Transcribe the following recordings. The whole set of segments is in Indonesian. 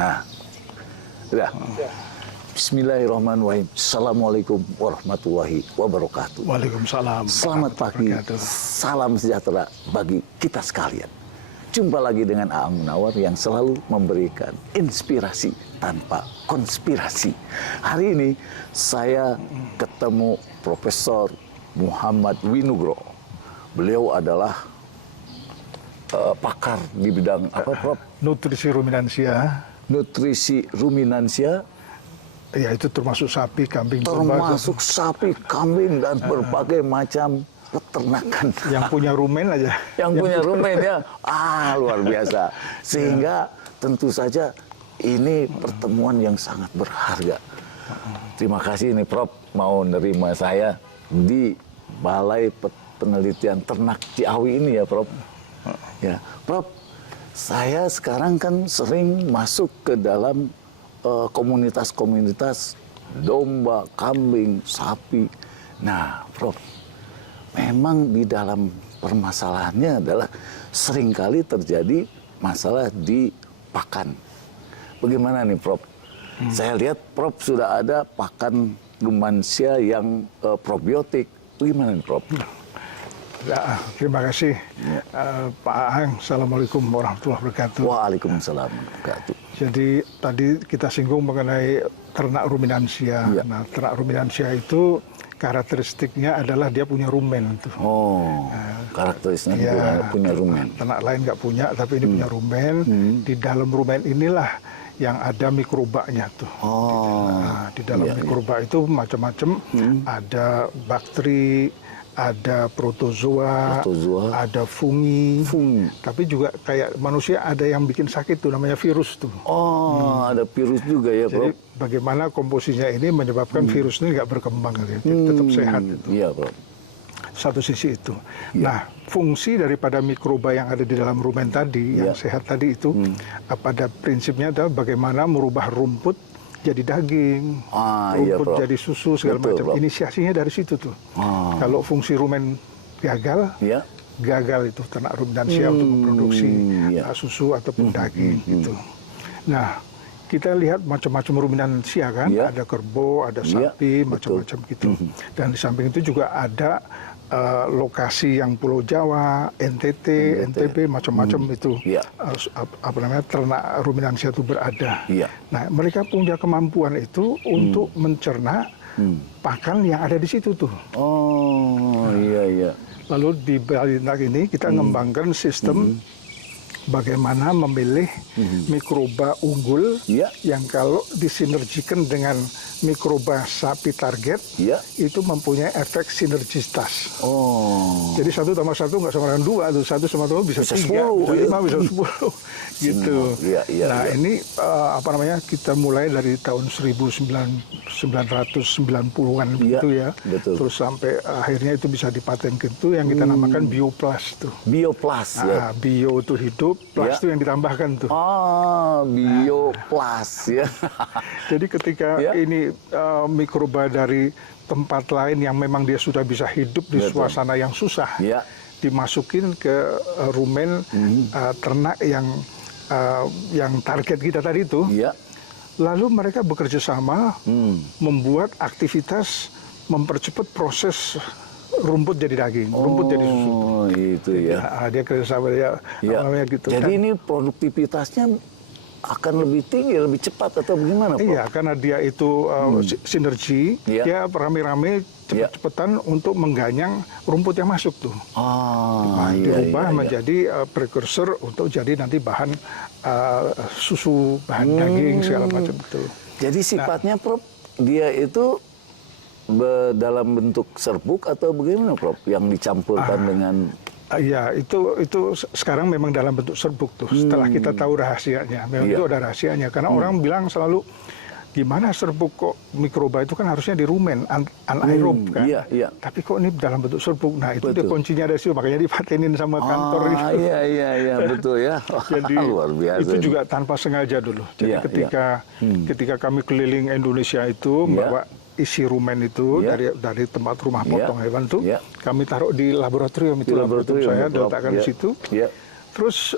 Nah, udah. Bismillahirrahmanirrahim. Assalamualaikum warahmatullahi wabarakatuh. Waalaikumsalam. Selamat pagi, salam sejahtera bagi kita sekalian. Jumpa lagi dengan Aang Munawar yang selalu memberikan inspirasi tanpa konspirasi. Hari ini saya ketemu Profesor Muhammad Winugro. Beliau adalah pakar di bidang apa, Prof? Nutrisi ruminansia. Nutrisi ruminansia. Ya, itu termasuk sapi, kambing, termasuk sapi, kambing, dan berbagai macam peternakan. Yang punya rumen aja. Yang punya rumen ya, luar biasa. Sehingga tentu saja ini pertemuan yang sangat berharga. Terima kasih nih Prof mau nerima saya di Balai Penelitian Ternak Ciawi ini ya Prof. Ya, Prof, saya sekarang kan sering masuk ke dalam komunitas-komunitas domba, kambing, sapi. Nah, Prof, memang di dalam permasalahannya adalah seringkali terjadi masalah di pakan. Bagaimana nih, Prof? Saya lihat Prof sudah ada pakan ruminansia yang probiotik. Bagaimana nih, Prof? Ya, terima kasih Pak Aang. Assalamualaikum warahmatullahi wabarakatuh. Waalaikumsalam warahmatullahi wabarakatuh. Jadi tadi kita singgung mengenai ternak ruminansia. Ya. Nah, ternak ruminansia itu karakteristiknya adalah dia punya rumen tuh. Karakteristiknya punya rumen. Ternak lain nggak punya, tapi ini punya rumen. Di dalam rumen inilah yang ada mikrobanya tuh. Nah, di dalam mikroba itu macam-macam. Ada bakteri, ada protozoa, ada fungi. Tapi juga kayak manusia ada yang bikin sakit tuh, namanya virus tuh. Ada virus juga ya, Prof. Jadi bagaimana komposisinya ini menyebabkan virus ini nggak berkembang, tetap sehat itu. Iya, Prof. Satu sisi itu. Nah, fungsi daripada mikroba yang ada di dalam rumen tadi, yang sehat tadi itu, pada prinsipnya adalah bagaimana merubah rumput jadi daging, rumput jadi susu, segala macam. Inisiasinya dari situ tuh. Kalau fungsi rumen gagal, gagal itu ternak ruminansia untuk memproduksi susu ataupun daging gitu. Nah, kita lihat macam-macam ruminansia kan, ada kerbau, ada sapi, macam-macam gitu. Dan di samping itu juga ada lokasi yang Pulau Jawa, NTT, NTB, macam-macam itu ternak ruminansia itu berada. Nah, mereka punya kemampuan itu untuk mencerna pakan yang ada di situ tuh. Lalu di Balinak ini kita mengembangkan sistem bagaimana memilih mikroba unggul yang kalau disinergikan dengan mikroba sapi target itu mempunyai efek sinergitas. Jadi 1 tambah 1 nggak sama dengan 2 tuh, 1 sama 2 bisa 3, 10, bisa 5, bisa 10 gitu. Nah, ini kita mulai dari tahun 1990-an gitu ya. Terus sampai akhirnya itu bisa dipatenkan tuh yang kita namakan Bioplus tuh. Bioplus ya. Bio itu hidup, plus itu yang ditambahkan tuh. Bioplus ya. Jadi ketika ini mikroba dari tempat lain yang memang dia sudah bisa hidup di suasana yang susah, dimasukin ke rumen ternak yang target kita tadi itu, lalu mereka bekerja sama membuat aktivitas mempercepat proses rumput jadi daging, rumput jadi susu. Itu ya. Dia kerjasama namanya gitu. Jadi ini produktivitasnya akan lebih tinggi, lebih cepat atau bagaimana, Prof? Iya, karena dia itu sinergi, dia rame-rame cepet-cepetan untuk mengganyang rumput yang masuk tuh. Dirubah menjadi precursor untuk jadi nanti bahan susu, bahan daging, segala macam itu. Jadi sifatnya, Prof, dia itu dalam bentuk serbuk atau bagaimana, Prof? Yang dicampurkan dengan... Iya, itu sekarang memang dalam bentuk serbuk tuh. Setelah kita tahu rahasianya, memang itu ada rahasianya. Karena orang bilang selalu, gimana serbuk kok mikroba itu kan harusnya di rumen, anaerob kan. Tapi kok ini dalam bentuk serbuk. Nah, itu dia kuncinya dari situ, makanya dipatenin sama kantor itu. Iya, betul ya. Jadi luar biasa. Itu juga tanpa sengaja dulu. Jadi ketika kami keliling Indonesia itu, bawa isi rumen itu dari tempat rumah potong hewan tuh, kami taruh di laboratorium itu, laboratorium saya letakkan di situ. Terus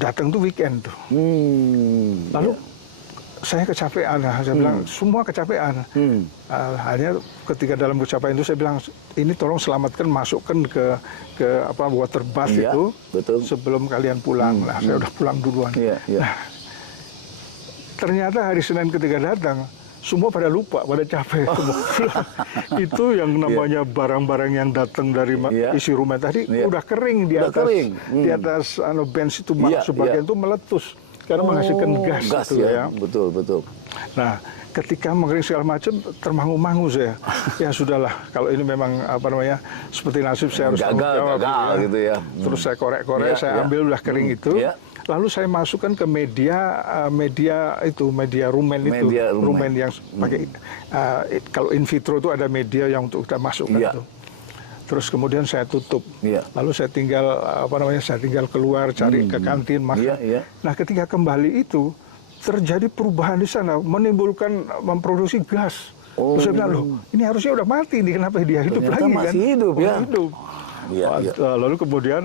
datang tuh weekend tuh. Lalu saya kecapean, saya bilang semua kecapean. Hanya ketika dalam kecapean itu saya bilang ini tolong selamatkan, masukkan ke apa water bath Iya, itu betul. sebelum kalian pulang. Nah, saya udah pulang duluan. Iya, iya. Nah, ternyata hari Senin ketika datang semua pada lupa, pada capek semua pulang. Itu yang namanya barang-barang yang datang dari isi rumah tadi udah kering di Udah atas, kering. di atas bench itu malah sebagian itu meletus karena menghasilkan gas itu ya. Betul, betul. Nah, ketika mengering segala macam termangu-mangu saya. Ya sudahlah, kalau ini memang apa namanya seperti nasib saya harus tanggung jawab gagal gitu ya. Terus saya korek-korek, saya ambil udah kering itu. Lalu saya masukkan ke media rumen itu, rumen yang pakai kalau in vitro itu ada media yang untuk kita masukkan itu. Terus kemudian saya tutup. Lalu saya tinggal saya tinggal keluar cari ke kantin makan. Nah, ketika kembali itu terjadi perubahan di sana, memproduksi gas. Terus saya bilang, loh, ini harusnya udah mati nih, kenapa dia hidup lagi masih kan? hidup ya. Hidup. Lalu kemudian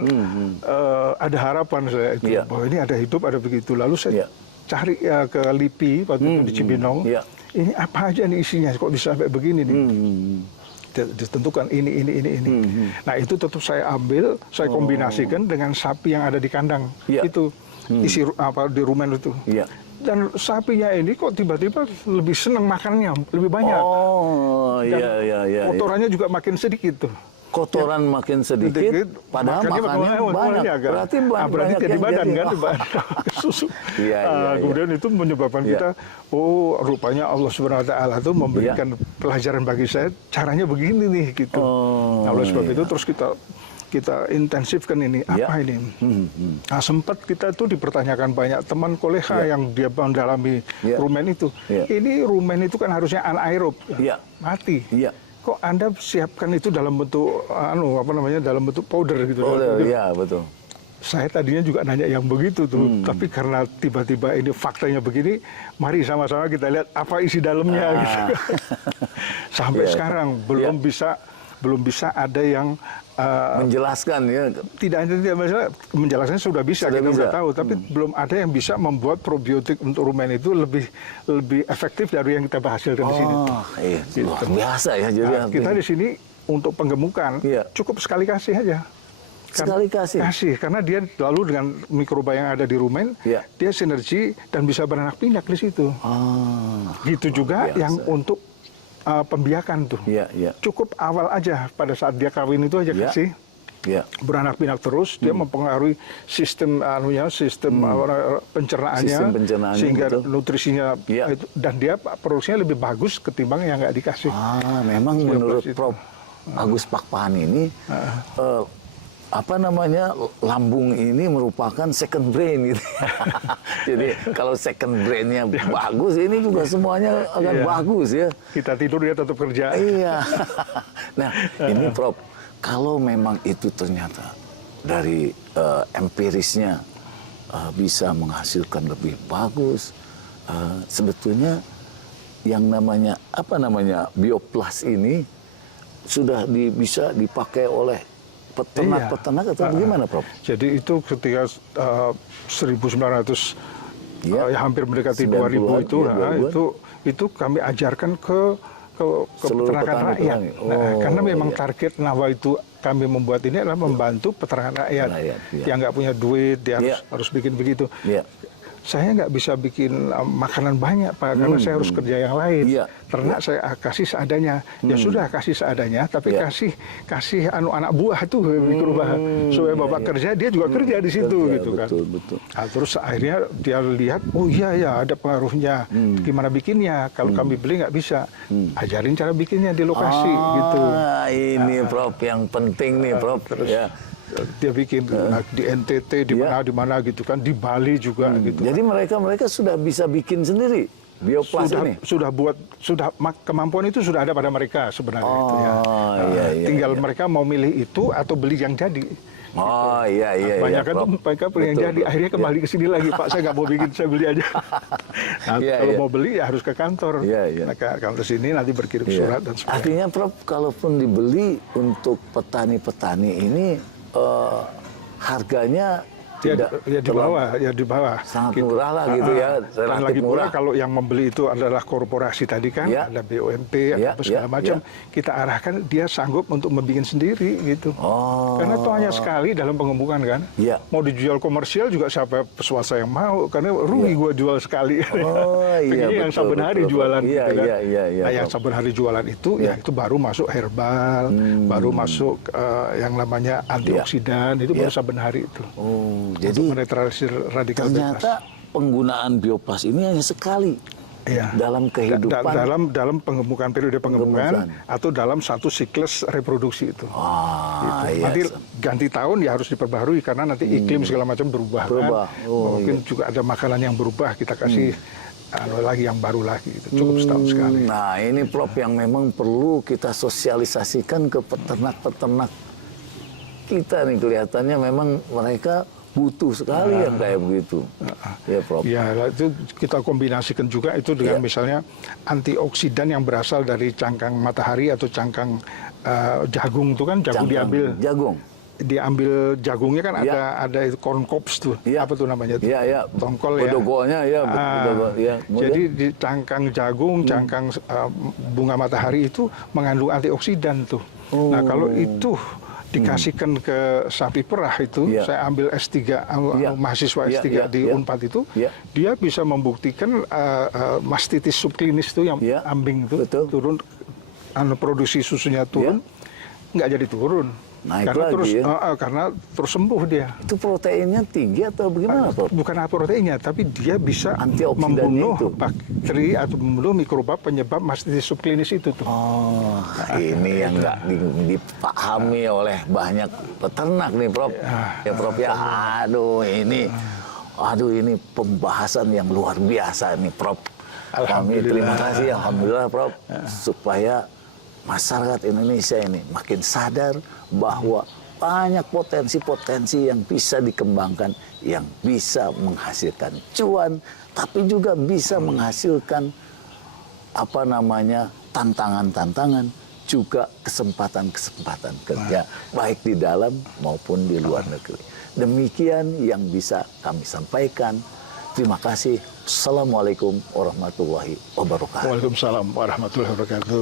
ada harapan saya itu bahwa ini ada hidup, ada begitu. Lalu saya cari ke LIPI waktu itu di Cibinong. Ini apa aja nih isinya? Kok bisa sampai begini nih? Ditentukan ini. Nah, itu tetap saya ambil, saya kombinasikan dengan sapi yang ada di kandang itu isi di rumen itu. Dan sapinya ini kok tiba-tiba lebih senang makannya, lebih banyak. Kotorannya juga makin sedikit tuh. Kotoran makin sedikit, padahal makannya banyak. Berarti jadi badan kan, susu. Kemudian itu menyebabkan kita, rupanya Allah Subhanahu Wa Taala itu memberikan pelajaran bagi saya, caranya begini nih gitu. Oleh sebab itu terus kita intensifkan ini, apa ini? Nah, sempat kita tuh dipertanyakan banyak teman kolega yang dia mendalami rumen itu. Ini rumen itu kan harusnya anaerob, mati. Kok Anda siapkan itu dalam bentuk dalam bentuk powder gitu. Iya, betul. Saya tadinya juga nanya yang begitu tuh, tapi karena tiba-tiba ini faktanya begini, mari sama-sama kita lihat apa isi dalamnya gitu. Sampai sekarang belum bisa ada yang menjelaskan ya. Tidak masalah, menjelaskan sudah bisa, kita sudah tahu, tapi belum ada yang bisa membuat probiotik untuk rumen itu lebih efektif dari yang kita hasilkan di sini. Gitu. Luar biasa ya. Jadi kita di sini untuk penggemukan cukup sekali kasih aja. Sekali kasih. Karena dia lalu dengan mikroba yang ada di rumen, dia sinergi dan bisa beranak pinak di situ. Gitu juga yang untuk pembiakan tuh. Cukup awal aja pada saat dia kawin itu aja kasih. Beranak pinak terus, dia mempengaruhi sistem pencernaannya, sehingga nutrisinya itu, dan dia produksinya lebih bagus ketimbang yang nggak dikasih. Memang menurut Prof. Agus Pakpahan ini lambung ini merupakan second brain gitu. Jadi kalau second brainnya bagus, ini juga semuanya akan bagus ya. Kita tidur dia tetap kerja. Nah, ini Prof, kalau memang itu ternyata dari empirisnya bisa menghasilkan lebih bagus, sebetulnya yang namanya bioplas ini sudah bisa dipakai oleh peternak atau bagaimana, Prof? Jadi itu ketika 1900 hampir mendekati 2000 itu kami ajarkan ke peternakan rakyat. Karena memang target Nahwa itu kami membuat ini adalah membantu peternakan rakyat yang nggak punya duit, dia harus bikin begitu. Saya nggak bisa bikin makanan banyak, Pak, karena saya harus kerja yang lain. Ternak saya kasih seadanya. Ya sudah, kasih seadanya, tapi kasih anak buah itu mikroba supaya Bapak kerja, dia juga kerja di situ gitu kan. Betul. Nah, terus akhirnya dia lihat, oh iya ada pengaruhnya. Gimana bikinnya? Kalau kami beli nggak bisa. Ajarin cara bikinnya di lokasi gitu. Ini Prof yang penting nih, Prof. Dia bikin di NTT di mana gitu kan, di Bali juga gitu. Jadi mereka sudah bisa bikin sendiri bioplas ini. Kemampuan itu sudah ada pada mereka sebenarnya itu ya. Tinggal mereka mau milih itu atau beli yang jadi. Banyak kan mereka beli yang jadi. Akhirnya kembali ke sini lagi, Pak, saya nggak mau bikin, saya beli aja. Kalau mau beli ya harus ke kantor. Nah, ke kantor sini nanti berkirim surat dan sebagainya. Artinya Prof, kalaupun dibeli untuk petani-petani ini harganya Ya di bawah, ya di bawah. sangat Gitu. murah lah gitu ya, Dan relatif lagi pula murah. kalau yang membeli itu adalah korporasi tadi kan, Ya. ada BUMP, Ya, atau segala ya, macam, ya. kita arahkan dia sanggup untuk membuat sendiri gitu. Oh. Karena itu hanya sekali dalam pengemukan kan. Ya. Mau dijual komersial juga siapa swasta yang mau, karena rugi gua jual sekali. Oh, iya, Pengennya yang betul, saben hari betul. jualan Iya, gitu kan. iya, iya, iya, Nah, yang Prof. saben hari jualan itu Iya. ya itu baru masuk herbal, baru masuk yang namanya antioksidan, itu baru Iya. saben hari itu. Oh, Untuk jadi menetralisir radikal ternyata bebas. penggunaan bioplast ini hanya sekali Iya. dalam kehidupan. dalam pengemukan periode pengemukan atau dalam satu siklus reproduksi itu. Ah, iya. Nanti ganti tahun ya harus diperbaharui karena nanti iklim segala macam berubah. Berubah. Kan? Oh, Mungkin juga ada makanan yang berubah, kita kasih lagi yang baru lagi. Itu cukup setahun sekali. Nah, ini Prof yang memang perlu kita sosialisasikan ke peternak-peternak kita nih, kelihatannya memang mereka butuh sekali yang kayak begitu. Ya, Prof. Ya, itu kita kombinasikan juga itu dengan Iya. misalnya antioksidan yang berasal dari cangkang matahari atau cangkang jagung itu kan jagung Cangkang jagung. diambil jagungnya kan Ya. ada itu corn cobs tuh. Ya. Apa tuh namanya tuh? Iya, iya. Tongkol ya. Bodogonya ya, ya. Jadi di cangkang jagung, cangkang bunga matahari itu mengandung antioksidan tuh. Nah, kalau itu dikasihkan ke sapi perah itu, Iya. saya ambil S3, Iya. mahasiswa Iya, S3 iya, di iya. Unpad itu, Iya. dia bisa membuktikan mastitis subklinis itu yang Iya, ambing itu betul. turun, produksi susunya turun, nggak jadi turun. Naik Karena lagi terus ya. karena terus sembuh dia. Itu proteinnya tinggi atau bagaimana, Prof? Bukan proteinnya, tapi dia bisa Antioksidannya membunuh itu. bakteri atau membunuh mikroba penyebab mastitis subklinis itu tuh. Oh, ini yang nggak dipahami oleh banyak peternak nih, Prof. Ya, Prof ya. Aduh, ini pembahasan yang luar biasa nih, Prof. Kami terima kasih, alhamdulillah, Prof. Supaya masyarakat Indonesia ini makin sadar bahwa banyak potensi-potensi yang bisa dikembangkan, yang bisa menghasilkan cuan, tapi juga bisa menghasilkan tantangan-tantangan, juga kesempatan-kesempatan kerja, baik di dalam maupun di luar negeri. Demikian yang bisa kami sampaikan. Terima kasih. Assalamualaikum warahmatullahi wabarakatuh. Waalaikumsalam warahmatullahi wabarakatuh.